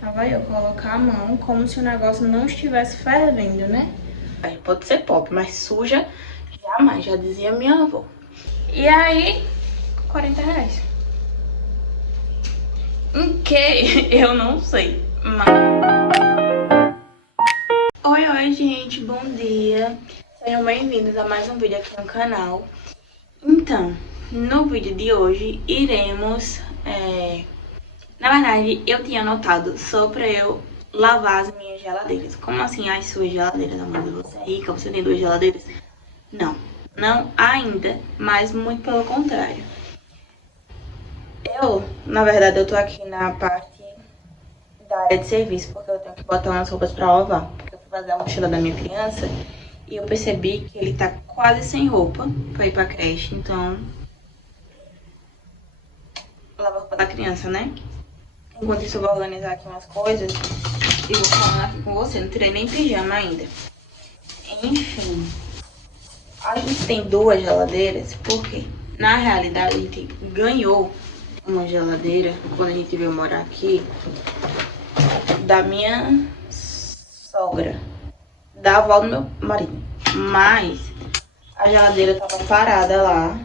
Lá vai eu colocar a mão como se o negócio não estivesse fervendo, né? Aí pode ser pop, mas suja jamais, já dizia minha avó. E aí, R$ 40. Em que? Eu não sei, mas... Oi, gente, bom dia. Sejam bem-vindos a mais um vídeo aqui no canal. Então, no vídeo de hoje, iremos... Na verdade, eu tinha anotado só pra eu lavar as minhas geladeiras. Como assim as suas geladeiras, amor? Você é rica, você tem 2 geladeiras? Não, não ainda, mas muito pelo contrário. Na verdade, eu tô aqui na parte da área de serviço, porque eu tenho que botar umas roupas pra lavar. Porque eu fui fazer a mochila da minha criança e eu percebi que ele tá quase sem roupa pra ir pra creche, então... lavar a roupa da criança, né? Enquanto isso, eu vou organizar aqui umas coisas e vou falando aqui com você. Não tirei nem pijama ainda. Enfim, a gente tem 2 geladeiras porque, na realidade, a gente ganhou uma geladeira quando a gente veio morar aqui da minha sogra, da avó do meu marido. Mas a geladeira tava parada lá,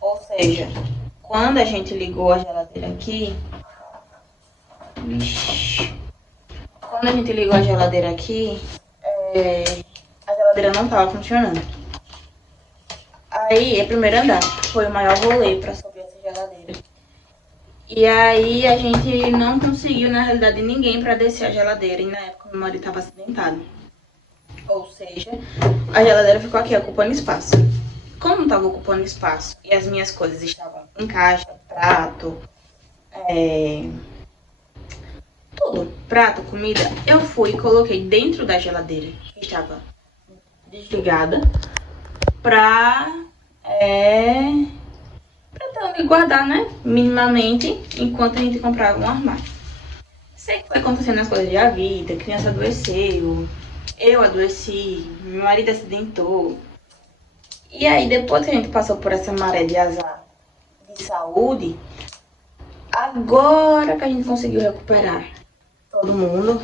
ou seja, quando a gente ligou a geladeira aqui... Quando a gente ligou a geladeira aqui, a geladeira não tava funcionando. Aí, é primeiro andar, foi o maior rolê pra subir essa geladeira. E aí, a gente não conseguiu, na realidade, ninguém pra descer a geladeira. E na época, meu marido tava acidentado. Ou seja, a geladeira ficou aqui, ocupando espaço. Como tava ocupando espaço e as minhas coisas estavam em caixa, prato, tudo, prato, comida, eu fui e coloquei dentro da geladeira, que estava desligada, pra ter onde guardar, né, minimamente, enquanto a gente comprava um armário. Sei que foi acontecendo as coisas da vida, a criança adoeceu, eu adoeci, meu marido acidentou. E aí, depois que a gente passou por essa maré de azar de saúde, agora que a gente conseguiu recuperar todo mundo.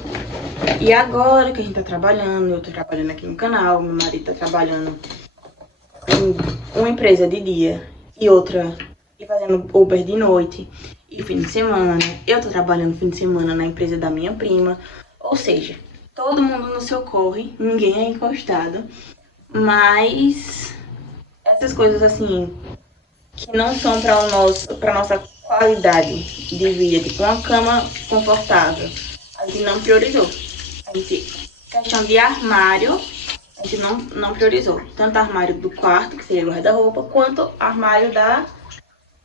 E agora que a gente tá trabalhando, eu tô trabalhando aqui no canal, meu marido tá trabalhando em uma empresa de dia e outra, e fazendo Uber de noite e fim de semana. Eu tô trabalhando fim de semana na empresa da minha prima. Ou seja, todo mundo no seu corre, ninguém é encostado. Mas essas coisas assim, que não são pra nossa qualidade de vida, tipo uma cama confortável, a gente não priorizou. A gente, questão de armário, a gente não priorizou. Tanto armário do quarto, que seria o guarda-roupa, quanto armário da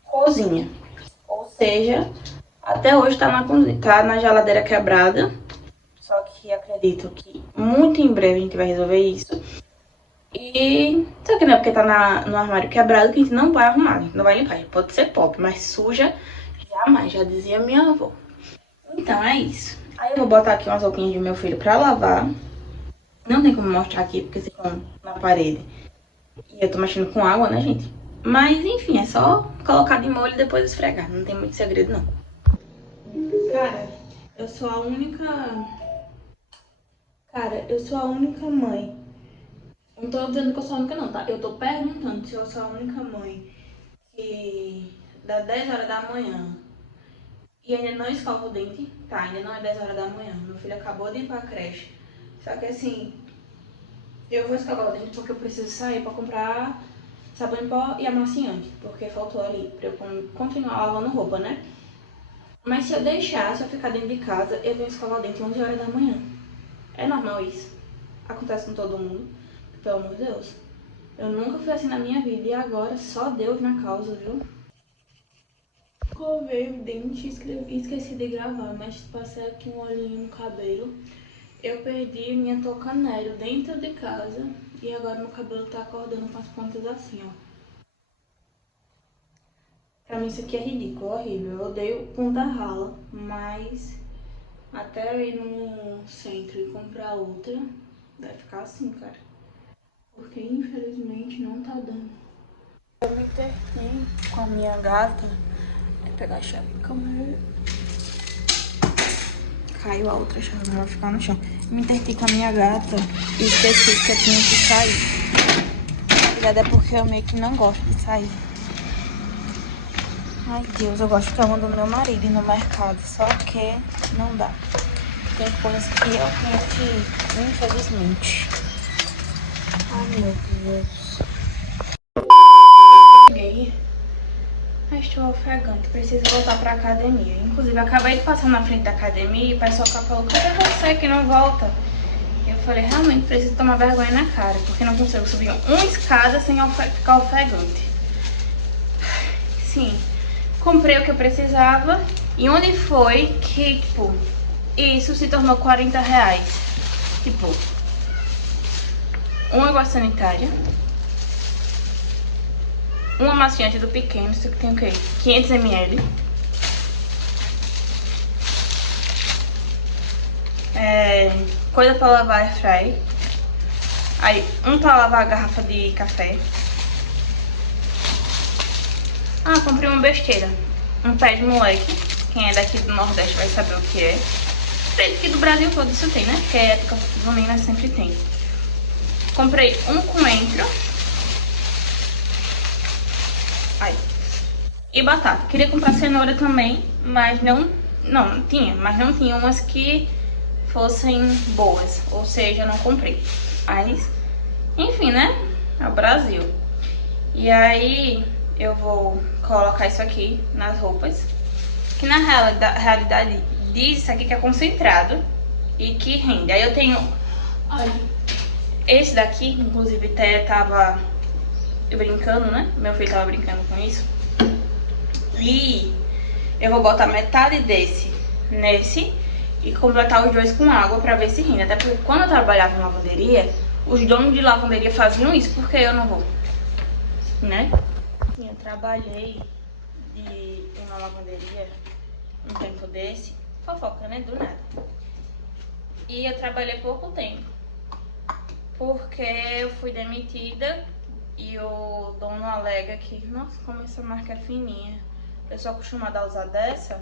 cozinha. Ou seja, até hoje tá na geladeira quebrada. Só que acredito que muito em breve a gente vai resolver isso. E só que não é porque tá no armário quebrado que a gente não vai arrumar, a gente não vai limpar. Pode ser pop, mas suja jamais, já dizia minha avó. Então é isso. Aí eu vou botar aqui umas roupinhas de meu filho pra lavar. Não tem como mostrar aqui porque vocês estão na parede. E eu tô mexendo com água, né, gente? Mas enfim, é só colocar de molho e depois esfregar. Não tem muito segredo, não. Cara, eu sou a única... mãe. Não tô dizendo que eu sou a única não, tá? Eu tô perguntando se eu sou a única mãe que dá 10 horas da manhã e ainda não escova o dente, tá? Ainda não é 10 horas da manhã. Meu filho acabou de ir pra creche. Só que assim, eu vou escovar o dente porque eu preciso sair pra comprar sabão em pó e amaciante, porque faltou ali pra eu continuar lavando roupa, né? Mas se eu ficar dentro de casa, eu venho escovar o dente 11 horas da manhã. É normal isso. Acontece com todo mundo. Pelo amor de Deus. Eu nunca fui assim na minha vida e agora só Deus na causa, viu? Escovei o dente e esqueci de gravar, mas passei aqui um olhinho no cabelo. Eu perdi minha touca Nero dentro de casa e agora meu cabelo tá acordando com as pontas assim, ó. Pra mim isso aqui é ridículo, horrível. Eu odeio ponta rala, mas até eu ir no centro e comprar outra, vai ficar assim, cara. Porque infelizmente não tá dando. Eu me internei com a minha gata. Vou pegar a chave. Calma aí. caiu a outra chave, vai ficar no chão. Me interdei com a minha gata e esqueci que eu tinha que sair. Na verdade é porque eu meio que não gosto de sair. Ai, Deus, eu gosto de ficar mandando meu marido ir no mercado, só que não dá. Tem coisas que eu tenho que ir, infelizmente. Ai, meu Deus. Cheguei. Estou ofegante, preciso voltar pra academia. Inclusive, eu acabei de passar na frente da academia e o pessoal falou: cadê você que não volta? Eu falei: realmente preciso tomar vergonha na cara, porque não consigo subir uma escada sem ficar ofegante. Sim, comprei o que eu precisava. E onde foi que, tipo, isso se tornou R$40? Tipo, uma água sanitária, um amaciante do pequeno, isso aqui tem o quê? 500 ml. Coisa pra lavar air fry. Aí, um pra lavar a garrafa de café. Ah, comprei uma besteira. Um pé de moleque. Quem é daqui do Nordeste vai saber o que é. Aqui do Brasil todo isso tem, né? Porque a época junina sempre tem. Comprei um coentro. Aí. E batata. Queria comprar cenoura também, mas não tinha. Mas não tinha umas que fossem boas. Ou seja, não comprei. Mas, enfim, né? É o Brasil. E aí, eu vou colocar isso aqui nas roupas. Que na realidade diz isso aqui que é concentrado e que rende. Aí eu tenho... Olha, esse daqui, inclusive, até tava brincando, né? Meu filho tava brincando com isso. E eu vou botar metade desse nesse e completar os dois com água pra ver se rende. Até porque quando eu trabalhava em lavanderia, os donos de lavanderia faziam isso, porque eu não vou, né? Eu trabalhei em uma lavanderia um tempo desse, fofoca, né? Do nada. E eu trabalhei pouco tempo, porque eu fui demitida e o dono alega que, nossa, como essa marca é fininha. Eu sou acostumada a usar dessa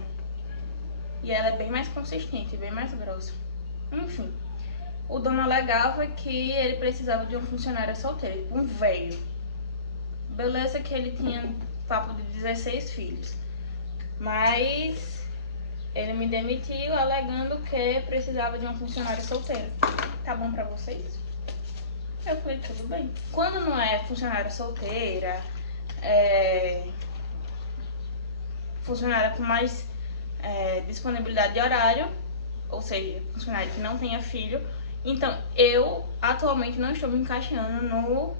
e ela é bem mais consistente, bem mais grossa. Enfim, o dono alegava que ele precisava de um funcionário solteiro, um velho. Beleza que ele tinha papo de 16 filhos, mas ele me demitiu alegando que precisava de um funcionário solteiro. Tá bom pra vocês? Eu falei, tudo bem. Quando não é funcionária solteira, funcionária com mais disponibilidade de horário, ou seja, funcionária que não tenha filho, então eu atualmente não estou me encaixando no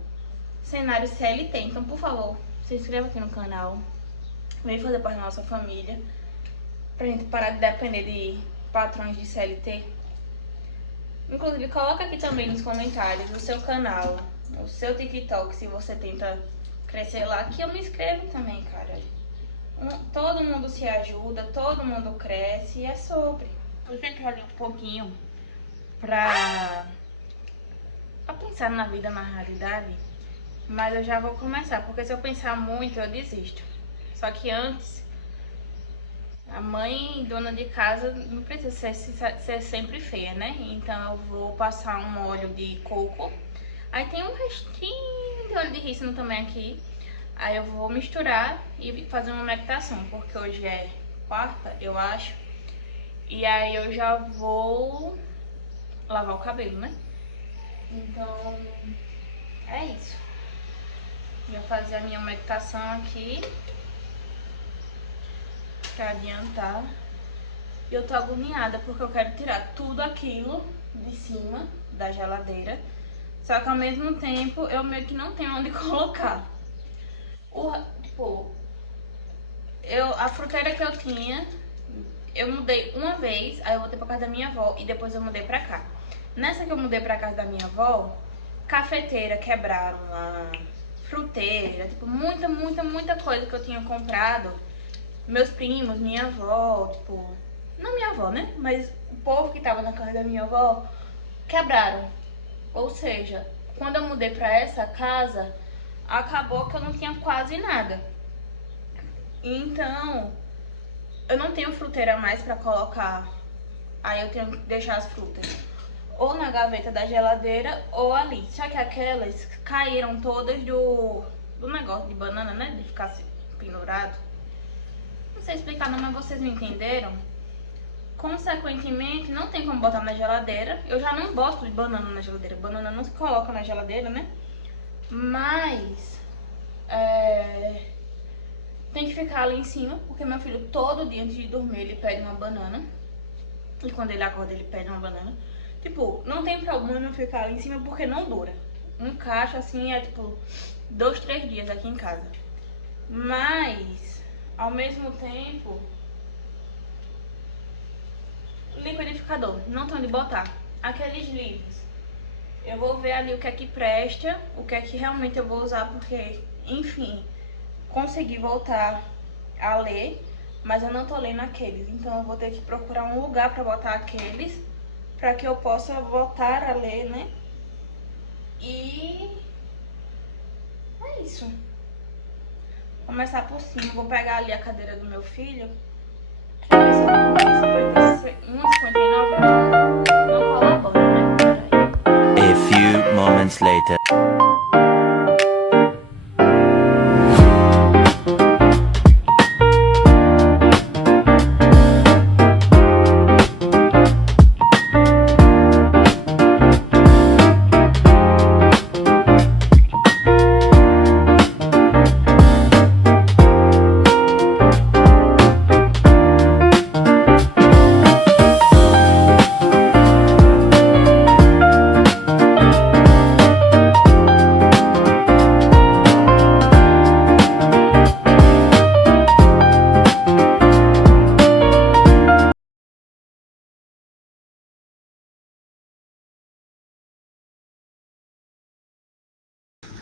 cenário CLT. Então, por favor, se inscreva aqui no canal, vem fazer parte da nossa família, pra gente parar de depender de patrões de CLT. Inclusive, coloca aqui também nos comentários o seu canal, o seu TikTok, se você tenta crescer lá, que eu me inscrevo também, cara. Todo mundo se ajuda, todo mundo cresce e é sobre. Eu fico ali um pouquinho pra pensar na vida, na realidade, mas eu já vou começar, porque se eu pensar muito, eu desisto. Só que antes, a mãe dona de casa não precisa ser sempre feia, né? Então eu vou passar um óleo de coco. Aí tem um restinho de óleo de rícino também aqui. Aí eu vou misturar e fazer uma meditação, porque hoje é quarta, eu acho. E aí eu já vou lavar o cabelo, né? Então, é isso. Vou fazer a minha meditação aqui pra adiantar. E eu tô agoniada porque eu quero tirar tudo aquilo de cima da geladeira. Só que ao mesmo tempo eu meio que não tenho onde colocar. A fruteira que eu tinha, eu mudei uma vez, aí eu voltei pra casa da minha avó e depois eu mudei pra cá. Nessa que eu mudei pra casa da minha avó, cafeteira quebraram lá, fruteira, tipo, muita coisa que eu tinha comprado. Meus primos, minha avó, tipo, não minha avó, né? Mas o povo que tava na casa da minha avó quebraram. Ou seja, quando eu mudei pra essa casa, acabou que eu não tinha quase nada. Então, eu não tenho fruteira mais pra colocar Aí eu tenho que deixar as frutas ou na gaveta da geladeira ou ali. Só que aquelas caíram todas do negócio de banana, né? De ficar pendurado. Não sei explicar não, mas vocês me entenderam. Consequentemente, não tem como botar na geladeira. Eu já não boto de banana na geladeira. Banana não se coloca na geladeira, né? Mas tem que ficar ali em cima, porque meu filho todo dia antes de dormir ele pede uma banana. E quando ele acorda ele pede uma banana. Tipo, não tem problema ficar ali em cima porque não dura. Um cacho assim é tipo 2, 3 dias aqui em casa. Mas, ao mesmo tempo, liquidificador, não tem onde botar. Aqueles livros, eu vou ver ali o que é que presta, o que é que realmente eu vou usar, porque, enfim, consegui voltar a ler, mas eu não tô lendo aqueles. Então eu vou ter que procurar um lugar pra botar aqueles, pra que eu possa voltar a ler, né? E é isso. Vou começar por cima, vou pegar ali a cadeira do meu filho. Não colabora, né? A few moments later.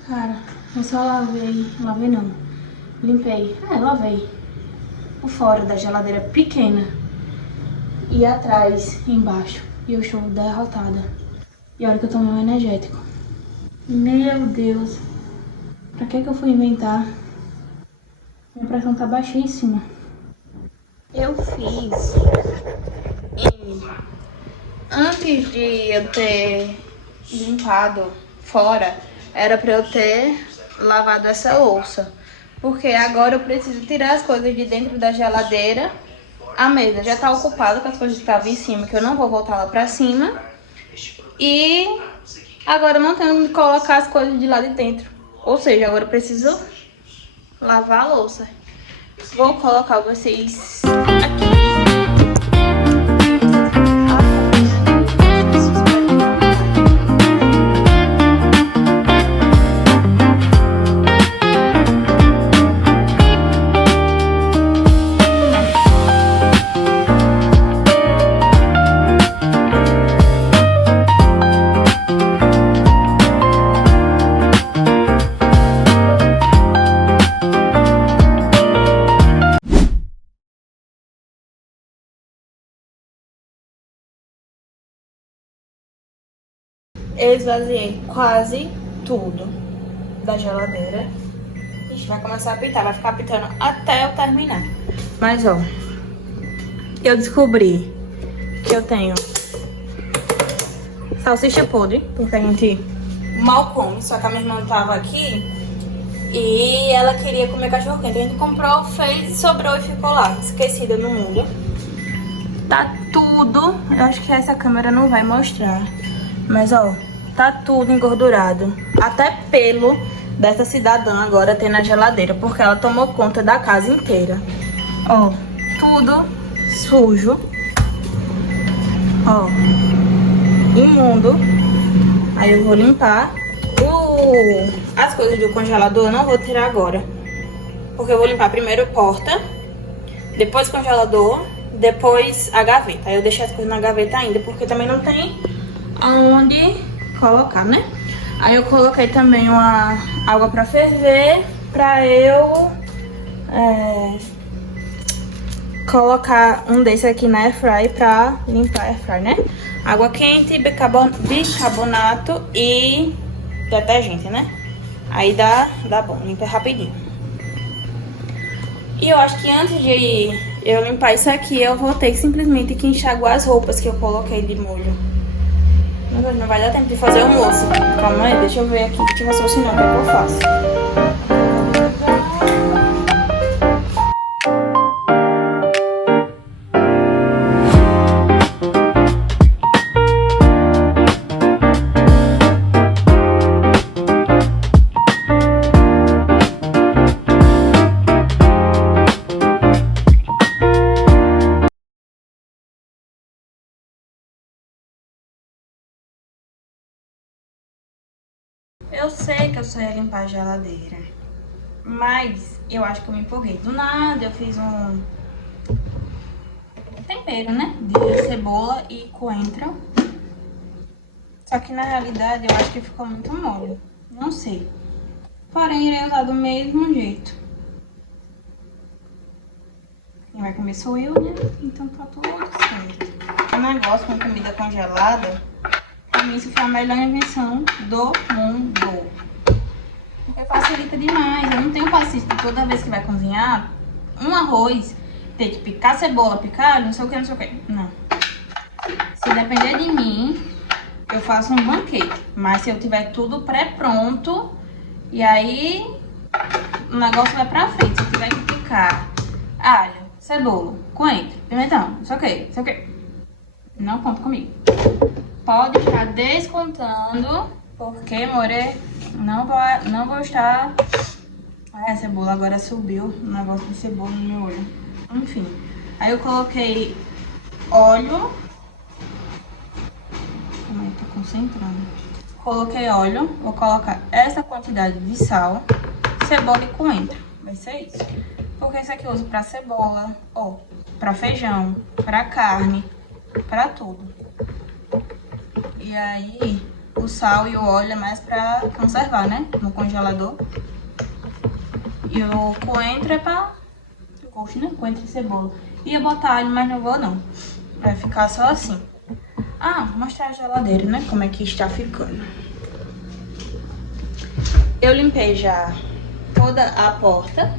Cara, eu só lavei não, limpei, lavei por fora da geladeira pequena e atrás, embaixo, e eu estou derrotada. E olha que eu tomei um energético. Meu Deus, pra que eu fui inventar? Minha pressão tá baixíssima. Eu fiz antes de eu ter limpado fora, era pra eu ter lavado essa louça. Porque agora eu preciso tirar as coisas de dentro da geladeira. A mesa já tá ocupada com as coisas que estavam em cima, que eu não vou voltar lá pra cima. E agora eu não tenho onde colocar as coisas de lá de dentro. Ou seja, agora eu preciso lavar a louça. Vou colocar vocês aqui. Eu esvaziei quase tudo da geladeira. Ixi, vai começar a apitar, vai ficar apitando até eu terminar. Mas, ó, eu descobri que eu tenho salsicha podre, porque a gente mal come, só que a minha irmã tava aqui e ela queria comer cachorro quente. A gente comprou, fez, sobrou e ficou lá, esquecida no mundo. Tá tudo, eu acho que essa câmera não vai mostrar, mas, ó, tá tudo engordurado. Até pelo dessa cidadã agora tem na geladeira, porque ela tomou conta da casa inteira. Ó, tudo sujo. Ó, imundo. Aí eu vou limpar. As coisas do congelador eu não vou tirar agora, porque eu vou limpar primeiro a porta, depois o congelador, depois a gaveta. Aí eu deixei as coisas na gaveta ainda, porque também não tem aonde colocar, né? Aí eu coloquei também uma água pra ferver, pra eu colocar um desse aqui na airfry pra limpar a airfry, né? Água quente, bicarbonato e detergente, né? Aí dá bom, limpa rapidinho. E eu acho que antes de eu limpar isso aqui, eu vou ter simplesmente que enxaguar as roupas que eu coloquei de molho. Não vai dar tempo de fazer almoço. Calma aí, deixa eu ver aqui que raciocinar o que eu faço. Eu sei que eu só ia limpar a geladeira, mas eu acho que eu me empolguei. Do nada eu fiz um tempero, né? De cebola e coentro. Só que na realidade eu acho que ficou muito mole. Não sei. Porém, irei usar do mesmo jeito. Quem vai comer sou eu, né? Então tá tudo certo. O negócio com comida congelada, pra mim isso foi a melhor invenção do mundo. Porque facilita demais. Eu não tenho paciência de toda vez que vai cozinhar um arroz, ter que picar cebola, picar não sei o que, não sei o que. Não. Se depender de mim, eu faço um banquete. Mas se eu tiver tudo pré-pronto, e aí o negócio vai pra frente. Se eu tiver que picar alho, cebola, coentro, pimentão, não sei o que, não sei o que. Não conta comigo. Pode estar descontando, porque, more, não vou estar... Ai, a cebola agora subiu, o negócio de cebola no meu olho. Enfim, aí eu coloquei óleo. Como é que tá concentrando? Coloquei óleo, vou colocar essa quantidade de sal, cebola e coentro. Vai ser isso. Porque isso aqui eu uso pra cebola, ou pra feijão, pra carne, pra tudo. E aí, o sal e o óleo é mais pra conservar, né? No congelador. E o coentro é pra gosto, né? Coentro e cebola. Ia botar alho, mas não vou não. Vai ficar só assim. Ah, vou mostrar a geladeira, né? Como é que está ficando. Eu limpei já toda a porta.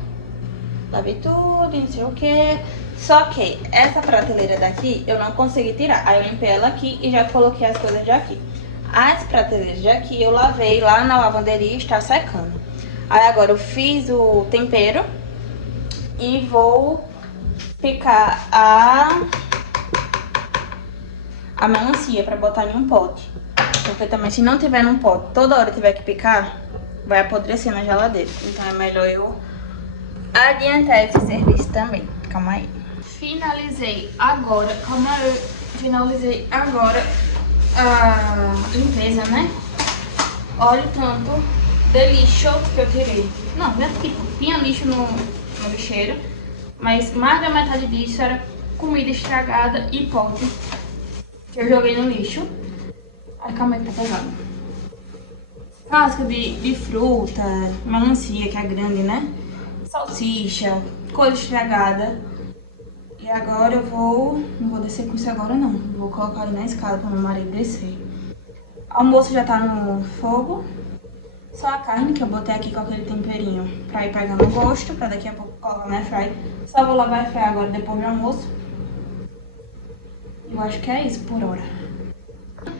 Lavei tudo, não sei o que. Só que essa prateleira daqui eu não consegui tirar. Aí eu limpei ela aqui e já coloquei as coisas de aqui. As prateleiras de aqui eu lavei lá na lavanderia e está secando. Aí agora eu fiz o tempero e vou picar a melancia pra botar em um pote. Porque também se não tiver num pote, toda hora tiver que picar, vai apodrecer na geladeira. Então é melhor eu adiantar esse serviço também. Calma aí. Finalizei agora a limpeza, né? Olha o tanto de lixo que eu tirei. Não, tipo, tinha lixo no lixeiro, mas mais da metade disso era comida estragada e pote que eu joguei no lixo. Ai, calma aí que tá pesado. Casca de fruta, melancia, que é grande, né? Salsicha, coisa estragada. E agora eu não vou descer com isso agora não. Vou colocar ali na escada para meu marido descer. O almoço já tá no fogo. Só a carne que eu botei aqui com aquele temperinho pra ir pegando gosto, pra daqui a pouco colocar na airfryer. Só vou lavar a airfryer agora depois do almoço. Eu acho que é isso por hora.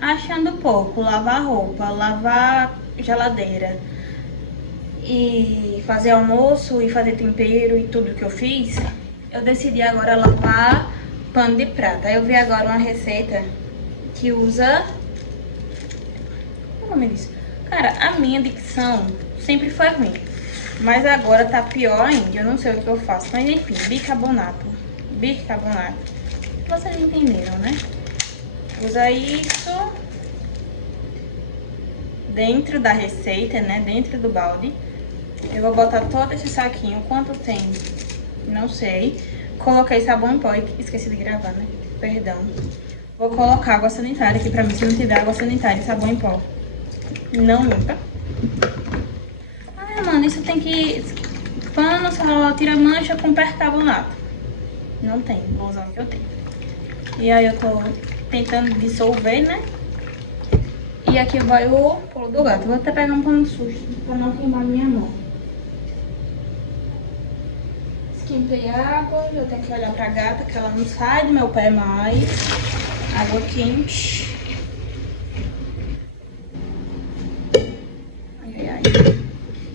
Achando pouco, lavar roupa, lavar geladeira e fazer almoço e fazer tempero e tudo que eu fiz, eu decidi agora lavar pano de prata. Aí eu vi agora uma receita que usa... Qual é o nome disso? Cara, a minha dicção sempre foi ruim, mas agora tá pior ainda. Eu não sei o que eu faço, mas enfim, bicarbonato. Bicarbonato. Vocês entenderam, né? Usa isso dentro da receita, né? Dentro do balde. Eu vou botar todo esse saquinho. Quanto tem? Não sei. Coloquei sabão em pó e esqueci de gravar, né? Perdão. Vou colocar água sanitária aqui pra mim. Se não tiver água sanitária e sabão em pó, não limpa. Ah, mano, isso tem que... Pano, só tira mancha com percarbonato. Não tem. Vou usar o que eu tenho. E aí eu tô tentando dissolver, né? E aqui vai o pulo do gato. Vou até pegar um pano sujo pra não queimar minha mão. Esquentei a água, eu tenho que olhar pra gata que ela não sai do meu pé mais. Água quente. Ai, ai, ai.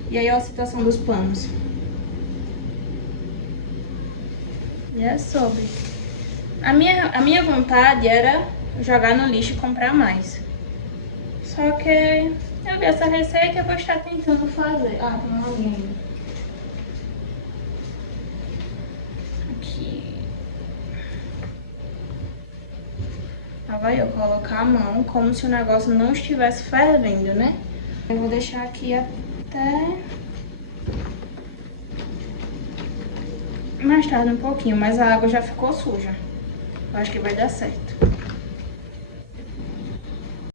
E aí, ó a situação dos panos. E é sobre. A minha vontade era jogar no lixo e comprar mais. Só que eu vi essa receita e eu vou estar tentando fazer. Ah, tem uma linha. Aqui. Lá vai eu colocar a mão como se o negócio não estivesse fervendo, né? Eu vou deixar aqui até mais tarde um pouquinho, mas a água já ficou suja. Eu acho que vai dar certo.